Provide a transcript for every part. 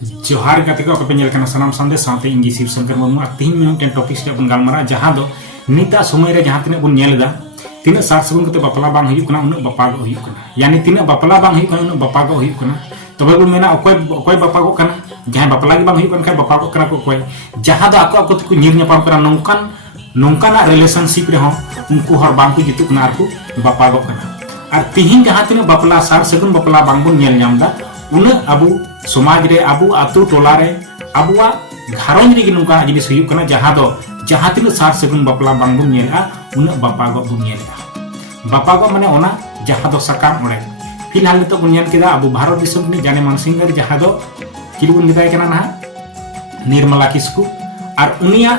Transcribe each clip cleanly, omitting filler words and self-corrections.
जोहार गाते को पे नेल सानाम संदे साथे इंगी शिव शंकर मुर्मू तीन मिनट टॉपिक से बन गालमारा जहां दो निता समय रे जहां तिना बन नेलदा तिना सार सगुन कते बापला बांग हुयु कना उन बापागो हुयु कना यानी तिना बापला बांग हुयु कना उन बापागो हुयु कना तबे बन मेना ओकोय बापागो कना जहां बापला गे बांग हुयु कना बापागो कना को कोय जहां दो आको को नीर न्यापाम कना नौकाना रिलेशनशिप रे हो उनको हर बांग को जितु कना आरको बापागो कना और तिहिन जहां तिना बापला सार सगुन बापला बांग बन नेल नामदा उन अबु समाज रे अबु आतु टोला रे अबुआ घारों रे नुका जिनिस हुयु कना जहां तिना सार सगुन बापला बांग बन नेला उन बापागो बन नेला बापागो माने ओना जहां दो सकाम ओड़े फिलहाल तो बन नेल केदा अबु भारत दिसम नि जाने मान सिंगर जहां दो किलु बन मिताय कना ना निर्मला किस्कु और उनिया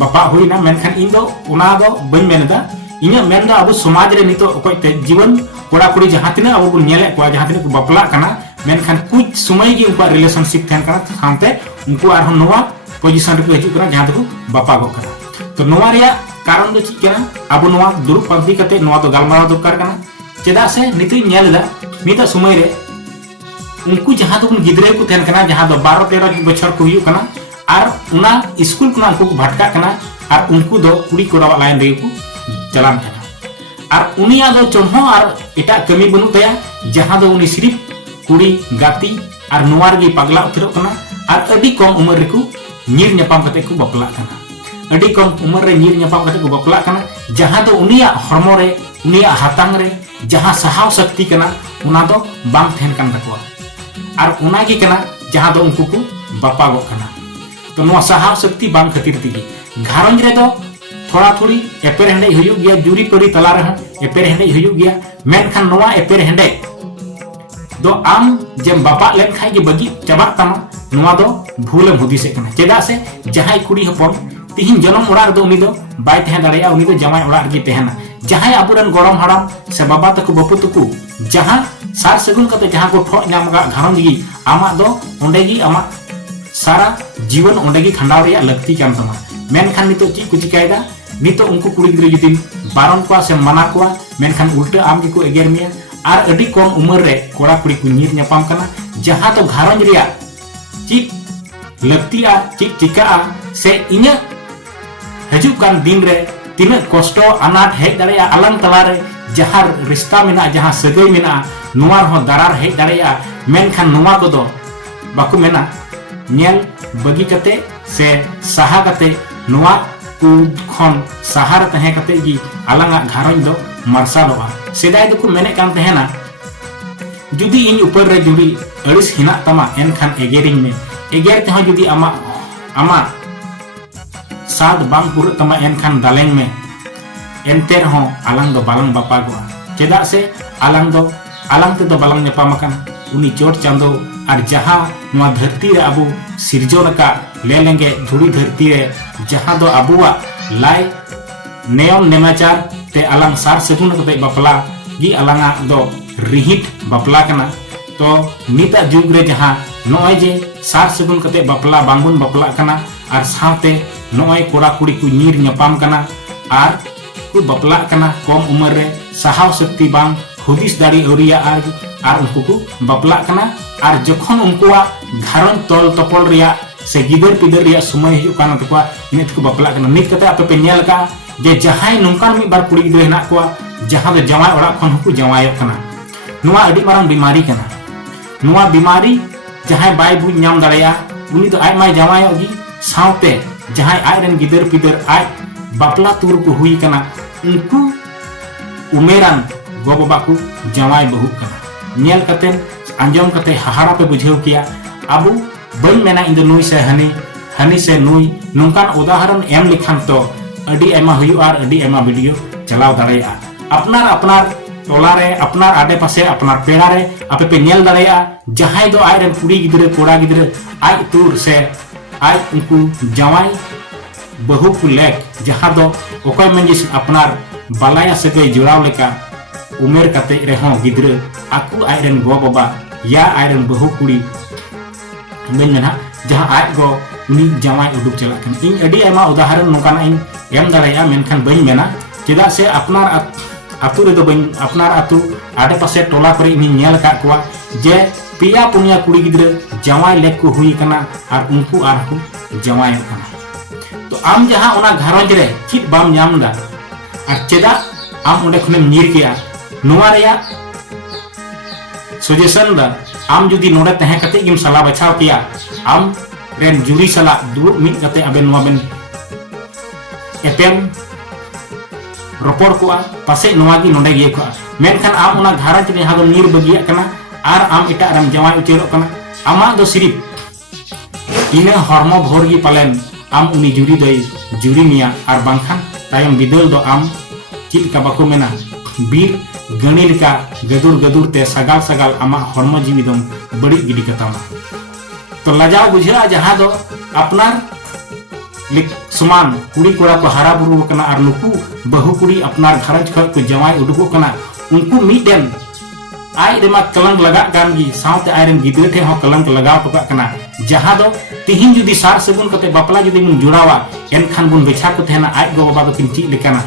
बापा हुईना मेनखान इन दो ओना दो बन मेनदा इना मेनदा अबु समाज रे नितो ओकोय ते जीवन कोड़ा कुड़ी जहां तिना अबु बन नेले को जहां तिना को बापला कना मेनखान कुछ समय की उनका रिलेशनशिप थेन कना सामते उनको आर हम नोवा पोजीशन रे हिजु कना जहां दो बापागो कना तो नोवा रिया कारण दो ची कना अबु नोवा दुरुप पंथी कते नोवा दो गालमाराव दरकार कना चेदा से निति नेलदा मिता समय रे उनको जहां दो गिदरे को थेन कना जहां दो 12-13 बछर को हुयु कना और उना स्कूल को उनको भटका कना और उनको दो कुड़ी कोड़ा लाइन रे को चलान कना और उनिया दो चोहो और एटा कमी बनु तया जहां दो उनी सिर्फ कुड़ी गाती और नोवार गी पगला उतरो कना और अडी कम उम्र रे को नीर न्यापाम कते को बपला कना अडी कम उम्र रे नीर न्यापाम कते को बपला कना जहां दो उनिया हरमो रे उनिया हातांग रे जहां सहाव शक्ति कना उना दो बाम थेन कन तकवा और उना की कना जहां दो उनको को बापागो कना तो नोवा सहाव शक्ति बाम खतिर तिगी घारंज रे दो थोड़ा थोड़ी एपेर हेंडे हुयु गया जुरी पड़ी तला रे एपेर हेंडे हुयु गया मेनखान नोवा एपेर हेंडे दो आम जेम बापा लेन खाई के बगी चबा तमा नोवा दो भूलम हुदिसे कना चेदा से जहां कुड़ी हपन तिहिन जन्म ओड़ा रे दो उनी दो बाय तहे दाड़िया उनी दो जमाय ओड़ा रे तहेना जहां आबुरन गरम हड़ाम से बाबा तको बपु तको जहां सार सगुन कते जहां को ठो नामगा घारंज गी आमा दो ओंडे गी आमा सारा जीवन ओंडे गी खंडाव रिया लगती कान तमा मेनखान नितो ची को चिकायदा नितो उनको कुड़ी गिद्रे जुदी बारन को से मना को मेनखान उल्टा आम गी को एगेर मिया और अडी कम उम्र रे कोड़ा कुड़ी को नीर न्यापाम कना जहां तो घारंज रिया ची लगतिया ची चिका से इना हजू कान दिन रे तीन कष्टो अनाट हेज दाड़िया आलंग तला रे जहां रिश्ता मेना जहां सगई मेना नोवार हो दरार हेज दाड़िया मेनखान नोवा को दो बाकु मेना नेल बगी कते से सहा कते नोवा खन सहार तहे कते गी आलंगा घारंज दो मार्सालोआ सेदाय दो को मेने कान तहेना जुदी इन ऊपर रे जुदी अड़िस हिना तमा एनखान एगेरिंग में एगेर तेह जुदी आमा साद बांग पुर तमा एनखान दालेंग में एनतेर हो आलंग दो बालंग बापागोआ चेदा से आलंग ते दो बालंग नेपामकन उनी चोट चांदो और जहां नोआ धरती रे अबु सिरजोन का ले लेंगे धुड़ी धरती रे जहां दो अबुआ लाय नेयम नेमाचार ते आलंग सार सगुन कते बापला गी आलंगा दो रिहिट बापला कना तो निता जुग रे जहां नोय जे सार सगुन कते बापला बांगुन बापला कना और साथे नोय कोड़ा कुड़ी को नीर न्यापाम कना और को बापला कना कम उम्र रे सहाव शक्ति बांग हुदिस दाड़ी ओरिया और उनको को बापला कना और जखन उनकोआ घारन तोल तपल रिया से गिदर पिदर रिया समय हिजु काना तकवा इने तको बापला कना नित कते आपे पे नेल का जे जहां नोंकान मी बार कुड़ी गिदर हेना को जहां दो जमाय ओड़ा खन हुकु जमाय कना नोवा अडी मारंग बीमारी कना नोवा बीमारी जहां बाय बुझ नाम दाड़िया उनी तो आय माय जमाय ओगी सावते जहां आय रन गिदर पिदर आय बापला तुर को हुई कना उनको उमेरान गो बाबा को जमाय बहु कना नेल कते अंजम कते हाहाड़ा पे बुझेव किया अबु बन मेना इन नुई से हनी से नुई नोंकान उदाहरण एम लिखान तो अडी एमा हुयु और अडी एमा वीडियो चलाव दाड़िया अपनार टोला रे अपनार आडे पासे अपनार पेड़ा रे आपे पे नेल दाड़िया जहां दो आय रे कुड़ी गिदरे कोड़ा गिदरे आय तुर से आय उनको जमाय बहु को लेक जहां दो ओकय मंजिस अपनार बालाया से कोई जुड़ाव लेका उमेर कते रेहो गिदरे आकु आय रेन गो बाबा या आय रेन बहु कुड़ी मेना जहां आय गो उनी जमाय उडुक चला कन इन अडी एमा उदाहरण नोकाना इन एम दाड़िया मेनखान बई मेना चेदा से अपनार आतु रे दो बई अपनार आतु आडे पासे टोला करे इन नेल का कोआ जे पेया पुनिया कुड़ी गिद्रा जवाई लेक को हुई कना और उनको आरहु जवाई कना। तो आम जहां ओना घरंज रे चित बाम नामदा और चेदा आम ओंडे खनेम नीर किया नोवा रेया सजेशन दा आम जुदी नोडे तहे कते गिम सला बचाव किया आम रेन जुरी सला दुरुब मिट कते अबेन नोवा बेन एपेम रोपड़ को पासे नोवा गी नोडे गिए को मेनखान आम ओना घरंज रे हादो नीर बगिया कना और आम इटा रम जवाई उचेरो कना आमा दो सिर्फ इने हॉर्मो भोर गी पालेन आम उनी जुरी दई जुरी मिया और बांखान तायम बिदल दो आम चिल का बाको मेना बीर गणी लिका गदुर गदुर ते सगाल सगाल आमा हॉर्मो जीवी दम बड़ी गिडी कतामा। तो लजाव बुझा जहां दो अपनार समान कुड़ी कोड़ा को हारा बुरु कना और नुकु बहु कुड़ी अपनार घरज खय को जवाई उडुको कना उनको मिडेन आई रेमा कलंक लगा गानगी साउते आयरन गिदरे ठे हो कलंक लगाव टोका कना जहां दो तिहिन जुदी सार सगुन कते बापला जुदी मुन जुड़ावा एनखान बुन बेछा को थेना आज गो बाबा दो किन ची लेकाना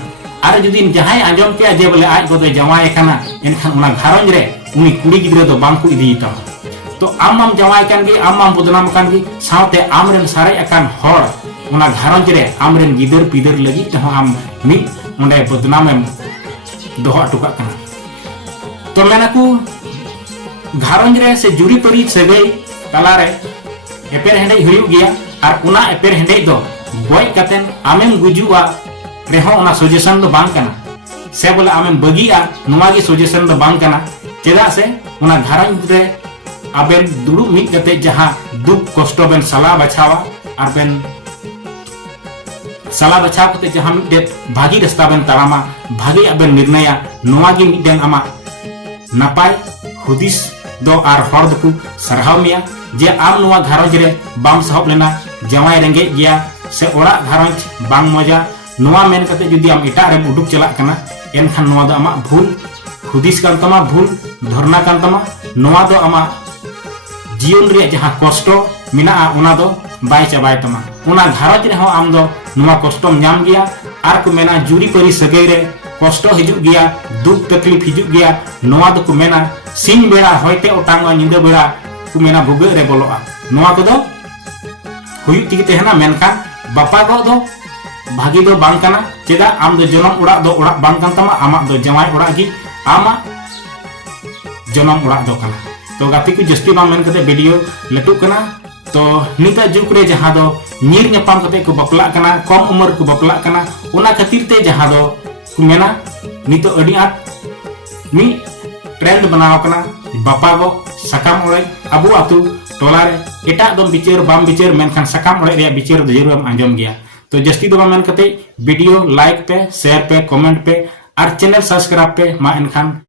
आरे जुदी जहां आंजम के जे बोले आज गो दे जवाई कना एनखान उना घरंज रे उनी कुड़ी गिदरे दो बांकु इदीता। तो आम जवाई कानगी आम बदनाम कानगी साउते आमरेन सारे अकान हर उना घरंज रे आमरेन गिदर पिदर लगी ते आम मि ओंडे बदनामेम दोहा टोका कना। तो मेनाकू घरंज रे से जुरी परी सगई तला रे एपेर हेंडे हुयु गया और उना एपेर हेंडे दो गय कतेन आमेम गुजुआ रेहो उना सजेशन दो बांग कना से बोले आमेम बगिया नुमा गी सजेशन दो बांग कना चेदा से उना घरंज रे आबेन दुडु मिट कते जहां दुख कष्ट बेन सला बचावा और बेन सला बचाव कते जहां मिटे भागी रास्ता बेन तारामा भागी आबेन निर्णय नुमा गी मिटेन आमा नापाय हुदिस दो आर हर दको सरहाव मिया जे आम नुआ घरंज रे बाम सहब लेना जवाई रेंगे गया से ओड़ा घरंज बांग मजा नुआ मेन कते जुदी आम इटा रे उडुक चला कना एनखान नुआ दो आमा भूल हुदिस कान तमा भूल धरना कान तमा नुआ दो आमा जीवन रे जहां कष्ट मिना ओना दो बाय चाबाय तमा ओना घरंज रे हो आम दो नुआ कष्टम नाम गया आर को मेना जुरी परी सगई रे कष्ट हिजुग गया दुख तकलीफ हिजुग गया नोआ दो को मेना सिंह बेड़ा होयते ओटांगा निंदा बेड़ा को मेना भुगे रे बोलोआ नोआ को दो हुयु तिगे तेहना मेनका बापा को दो भागी दो बांग कना चेदा आम दो जनम उड़ा दो उड़ा बांग कान तमा आमा दो जमाई उड़ा गी आमा जनम उड़ा दो कना। तो गाती को जस्ती बा मेन कते वीडियो लटू कना। तो निता जुग रे जहां दो नीर नेपाम कते को बपला कना कम उम्र को बपला कना ओना खातिर ते जहां दो मेना नितो अडी आट मी ट्रेंड बनाव कना बापा गो सकाम ओड़े अबु आतु टोला रे एटा दम बिचेर बाम बिचेर मेनखान सकाम ओड़े रे बिचेर दो जरूर हम आंजम गया। तो जस्ती दो मेन कते वीडियो लाइक पे शेयर पे कमेंट पे और चैनल सब्सक्राइब पे मा एनखान